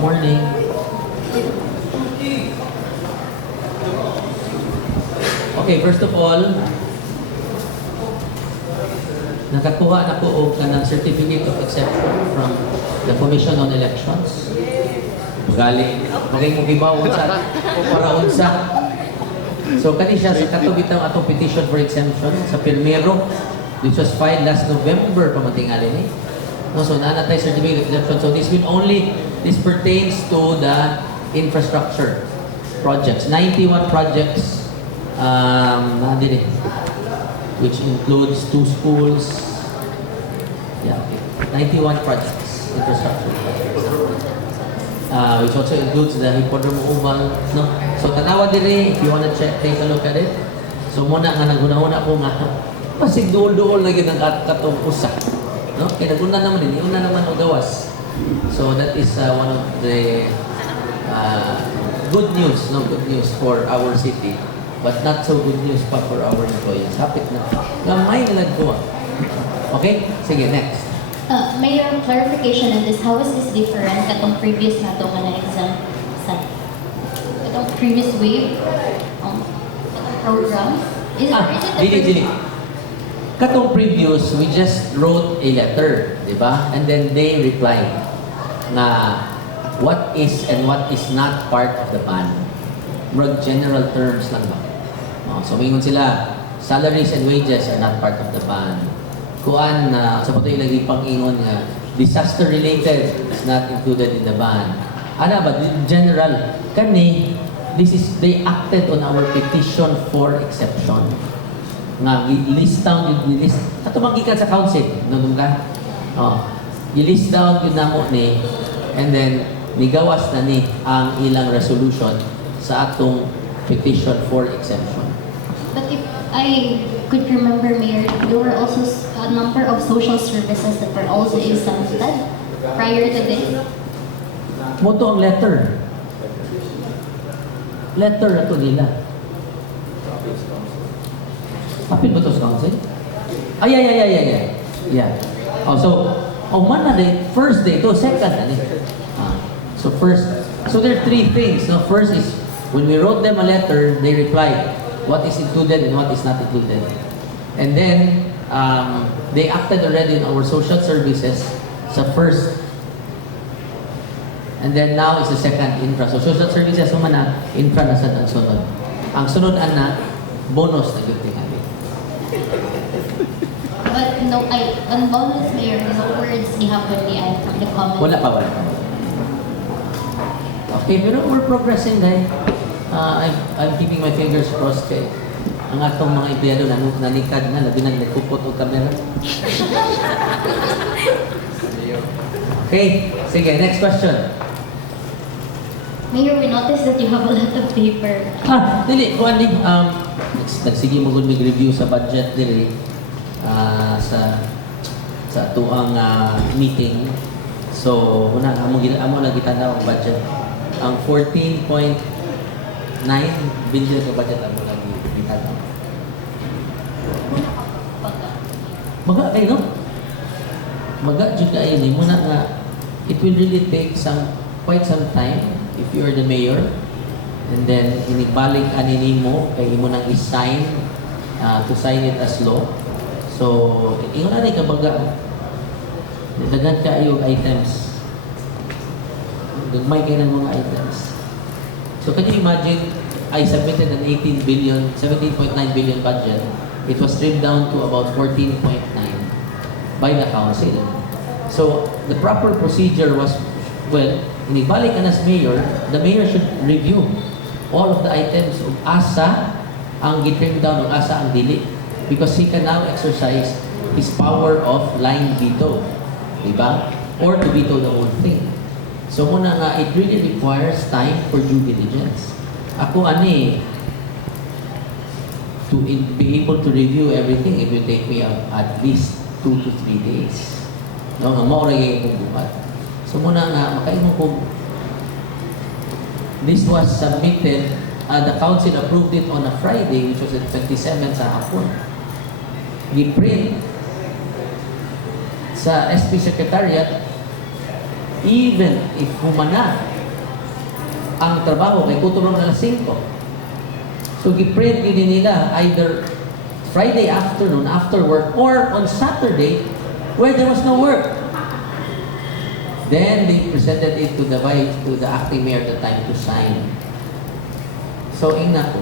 Morning. Okay, first of all, nakakuha na ko og kanang certificate of exception from the Commission on Elections. Galing, magay mo gibawon sa o para unsa. So kani siya sa katubitang atong petition for exemption sa Pirmero, which was filed last November pamatingali ni. No, so naanatay certificate of exemption. So this pertains to the infrastructure projects. 91 projects nandito, which includes 2 schools. Yeah, okay. 91 projects, infrastructure projects. Which also includes the Hippodrome Oval. No? So tanawa dire, if you wanna take a look at it. So muna nga naguna-una po nga, pasig duol-duol na ginang katong usa. No? Kaya naguna naman din, iuna naman o gawas. So that is one of the good news, no? Good news for our city. But not so good news pa for our employees. Hapit na. Gamay na nagkuha. Okay? Sige, next. Mayor, clarification on this. How is this different katong previous na itong exam sa katong previous wave program? Is it Dili. Katong previous, we just wrote a letter, di ba? And then they replied na what is and what is not part of the ban. General terms lang ba? So mingon sila, salaries and wages are not part of the ban. Kuan na sa patuloy lagi pang-ingon nga disaster related is not included in the ban. Ana ba general kani they acted on our petition for exception. Nga list down yung list ato magikan sa council nung ka. I-list down yun namo ni and then nigawas na ni ang ilang resolution sa atong petition for exemption. But if I could remember, Mayor, there were also a number of social services that were also exempted prior to this. Moto ang letter. Letter na to nila. Apil ba to sa council? Yeah. So, man na day, first day to, second na So there are 3 things. No? First is, when we wrote them a letter, they replied what is included and what is not included. And then, they acted already in our social services sa first. And then now is the second infra. So social services naman na, infra na sa ang sunod. Ang sunod na, bonus na yung tingali. But no, on bonus, Mayor, no words gihapon ni I from the comment. Wala pa. Okay, pero we're progressing, guys. I'm keeping my fingers crossed kay ang atong mga empleyado nanikad na, labi na nagkupot o kamera. Okay, sige, next question. Mayor, we noticed that you have a lot of paper. Dili, kuhan din, nagsige mo gud review sa budget dili sa tuang meeting. So, una, amo lang gitanaw ang budget. Ang 14.9 billion ka budget amo lang gitanaw. Maga kayo, no? Maga jud kayo ni muna nga it will really take quite some time if you are the mayor, and then inibalik ani mo kay imo nang i-sign to sign it as law. So ingon na rin kabaga dagan kayo items, gagmay kayo ng mga items. So can you imagine, I submitted an 17.9 billion budget. It was trimmed down to about 14.9 by the council. So the proper procedure was, well, inibalik ka na as mayor, the mayor should review all of the items of asa ang gitrim down ng asa ang dili, because he can now exercise his power of line veto, diba? Or to veto the whole thing. So muna nga, it really requires time for due diligence. Ako to be able to review everything, it will take me at least 2 to 3 days. No, nga maura yung buhat. So muna nga, makaimong kung this was submitted, the council approved it on a Friday, which was the 27th sa hapon. Gi-print sa SP Secretariat, even if humana ang trabaho kay kutulang na alas 5. So, giprint yun nila either Friday afternoon after work or on Saturday where there was no work. Then they presented it to the acting mayor at the time to sign. So, ingna ko.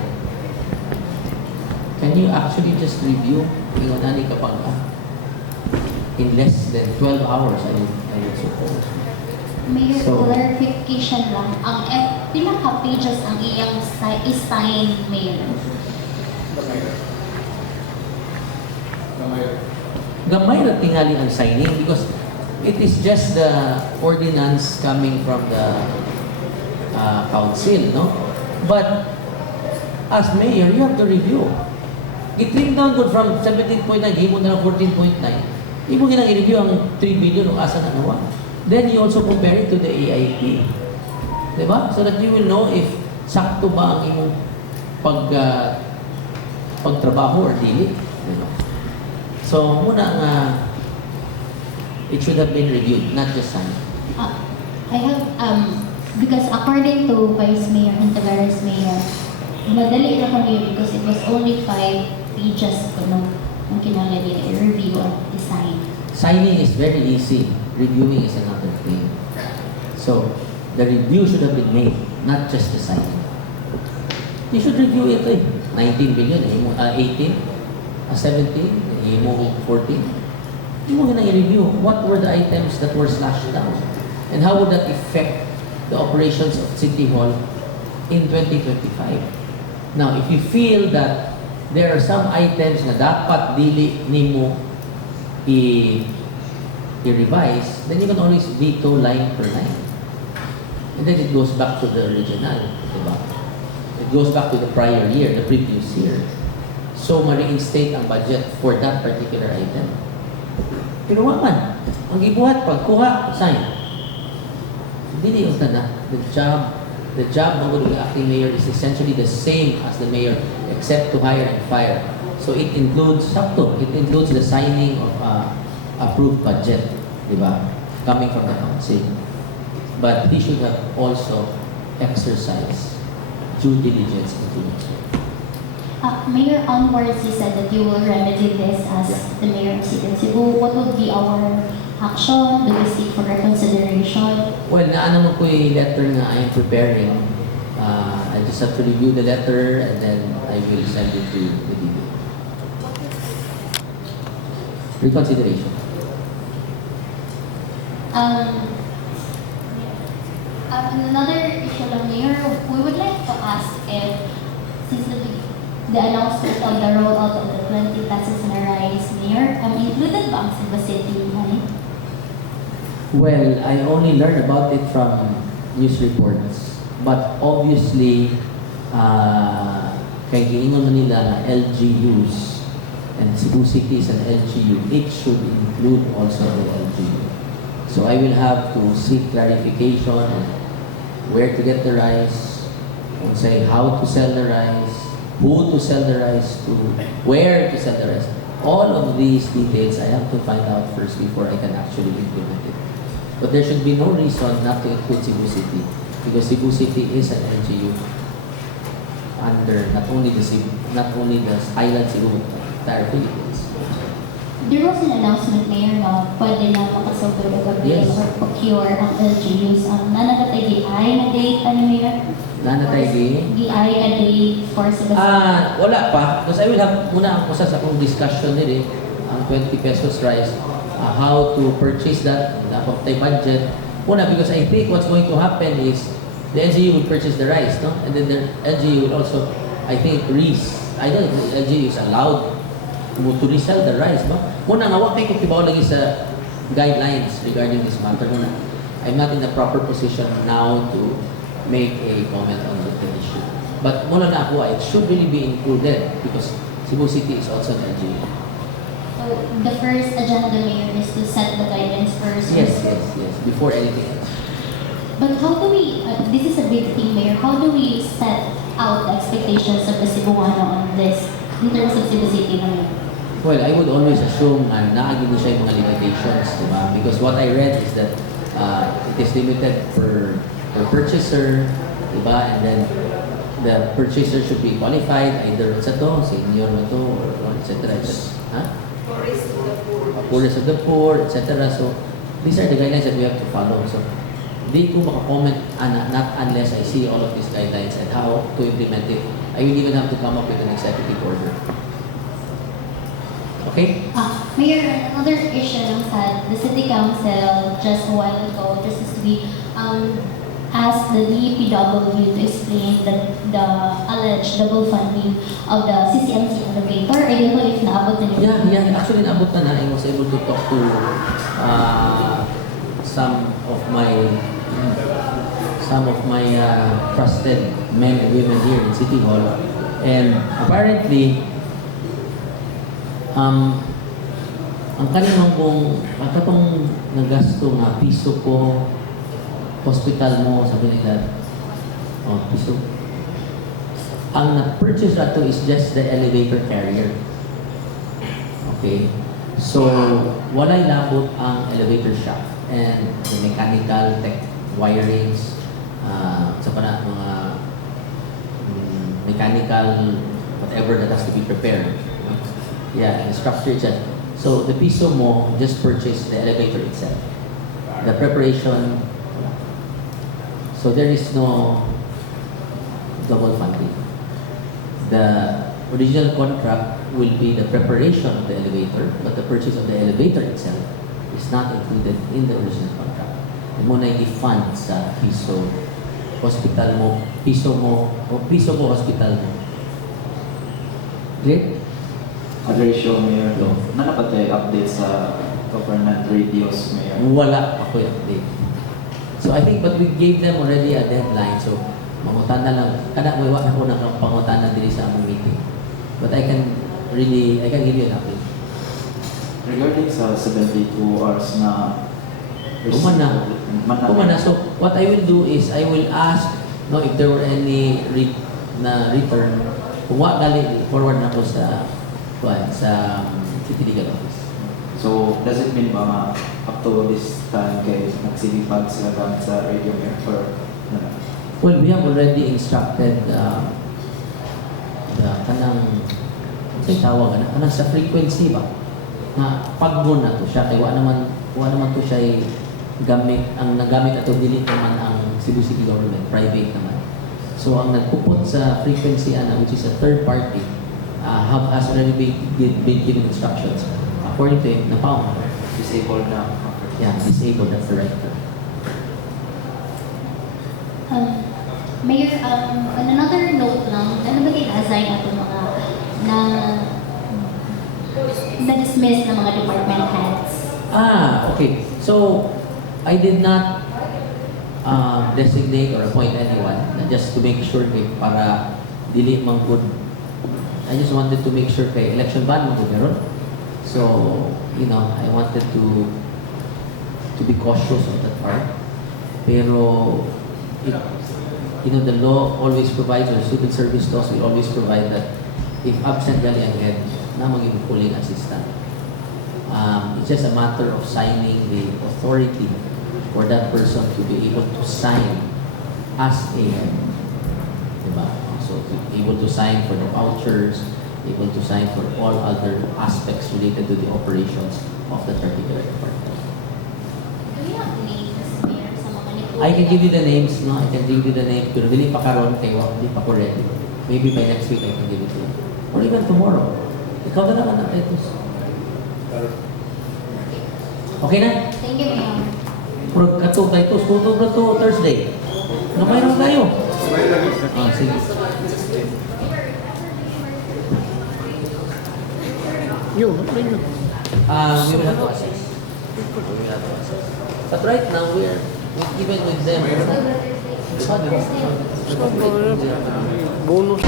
Can you actually just review yung nani kapag in less than 12 hours, I would suppose. Mayor, So- clarification lang. Ang pinaka-pages ang iyang is-sign, Mayor. Gamay na tingali ang signing because it is just the ordinance coming from the council, no? But as mayor, you have to review. I-trim down good from 17.9, hindi mo na lang 14.9. Hindi mo ginang i-review ang 3 billion o asa na nawa. Then you also compare it to the AIP. Diba? So that you will know if sakto ba ang imong pagtrabaho or dili. Diba? So, muna nga, it should have been reviewed, not just signed. I have, because according to Vice Mayor and Tavares Mayor, madali na kami because it was only 5 pages ko nung kinala nila i-review at design. Signing is very easy. Reviewing is another thing. So, the review should have been made, not just the signing. You should review it. 19 billion, 18, 17, 14. You mo na i-review what were the items that were slashed down and how would that affect the operations of City Hall in 2025. Now, if you feel that there are some items na dapat dili nimo i-revise, then you can always veto line per line. And then it goes back to the original, diba? It goes back to the prior year, the previous year. So, ma-reinstate ang budget for that particular item. Pero man, ang gibuhat, pagkuha, sign. Hindi yung na. The job ng acting mayor is essentially the same as the mayor, except to hire and fire. So it includes the signing of approved budget, di ba? Coming from the council. But he should have also exercised due diligence in doing so. Mayor, onwards, you said that you will remedy this as the mayor of City of Cebu. What would be our action? Do we seek for reconsideration? Well, naano mo ko yung letter na I am preparing. I just have to review the letter and then I will send it to the DB. Reconsideration. Another issue lang, Mayor, we would like to ask if, since the announcement of the rollout of the 20 pesos na rice, Mayor, included ba ang Cebu City money? Well, I only learned about it from news reports. But obviously, kay giingon man nila na LGUs and Cebu City is an LGU, it should include also the LGU. So I will have to seek clarification on where to get the rice, on say how to sell the rice, who to sell the rice to, where to sell the rice. All of these details I have to find out first before I can actually implement it. But there should be no reason not to include Cebu City because Cebu City is an LGU under not only the island Cebu, but the entire Philippines. There was an announcement, Mayor, na pwede na makasabot o gabi Yes. or procure ang LGUs. Nanatay GI na date, ano, Mayor? Nanatay GI a date for Cebu City. Wala pa. Because I will have muna ako sa akong discussion nila ang 20 pesos rice, how to purchase that, dapat tayo budget. Una, because I think what's going to happen is the LGU will purchase the rice, no? And then the LGU will also, I think, I don't think the LGU is allowed to resell the rice, no? Muna nga, wag kayo kutibaw lagi sa guidelines regarding this matter. Muna, I'm not in the proper position now to make a comment on the issue. But muna na ako, it should really be included because Cebu City is also an LGU. So, the first agenda, Mayor, is to set the guidelines first. Yes, before anything else. But how do we, this is a big thing, Mayor, how do we set out the expectations of the Cebuano on this in terms of Cebu City naman? Well, I would always assume na naagin siya yung mga limitations, di ba? Because what I read is that it is limited per purchaser, Diba? And then, the purchaser should be qualified, either sa to, senior na to, or etc. Huh? Poorest of the poor, etc. So, these are the guidelines that we have to follow. So, hindi ko maka-comment not unless I see all of these guidelines and how to implement it. I will even have to come up with an executive order. Okay? Mayor, another issue lang sa the City Council just a while ago, this is to be asked the DPW to explain the alleged double funding of the CCMC elevator. I don't know if naabot na yun. Yeah, actually naabot na. I was able to talk to some of my trusted men and women here in City Hall, and apparently ang kanilang ang katong nagasto nga piso ko hospital mo, sabi nila, piso. Ang na-purchase nato is just the elevator carrier. Okay? So, walay labot ang elevator shaft and the mechanical tech wirings, sa pana mga mechanical whatever that has to be prepared. Yeah, the structure itself. So, the piso mo, just purchase the elevator itself. The preparation, so there is no double funding. The original contract will be the preparation of the elevator, but the purchase of the elevator itself is not included in the original contract. Mo na i-fund sa piso hospital mo, piso mo hospital mo. Great? Ratio, Mayor. Nakapatay update sa government radios, Mayor. Wala ako yung update. So I think, but we gave them already a deadline. So, mangutan na lang. Kada may wala ako ng pangutan na din sa among meeting. But I can give you an update. Regarding sa 72 hours na Kumana. So, what I will do is, I will ask if there were any return. Kung wala gali, forward na ko sa City Legal Office. So, does it mean ba nga up to this time kay nagsilipag sila gamit sa radio, Mayor? Or, Well, we have already instructed the kanang kanang sa frequency ba na pagbo na to siya kay wa naman to siya gamit ang nagamit ato dili naman ang Cebu City government, private naman. So ang nagpuput sa frequency which is a third party has already been given instructions according to him na found disabled na? disabled, that's the right term. Mayor, on another note lang, ano ba kina-assign ato mga na-dismiss na mga department heads? Okay. So, I did not designate or appoint anyone just to make sure para dili mang good. I just wanted to make sure kay election ban mo meron. So, I wanted to be cautious on that part. Pero, the law always provides, or civil service laws will always provide that if absent gali ang head, na maging pulling assistant. It's just a matter of signing the authority for that person to be able to sign as a head. Diba? So, able to sign for the vouchers, able to sign for all other aspects related to the operations of the particular department. Do we have names, Mayor, sa mga nito? I can give you the names, no? I can give you the names, pero dili pa karon kay hindi pa ko ready. Maybe by next week I can give it to you. Or even tomorrow. Ikaw na naman ang items. Okay na? Thank you, Mayor. Puro kato tayo to, school to Thursday. Ano mayroon tayo? Sige. We will have to assess. But right now, we're even with them. Bonus.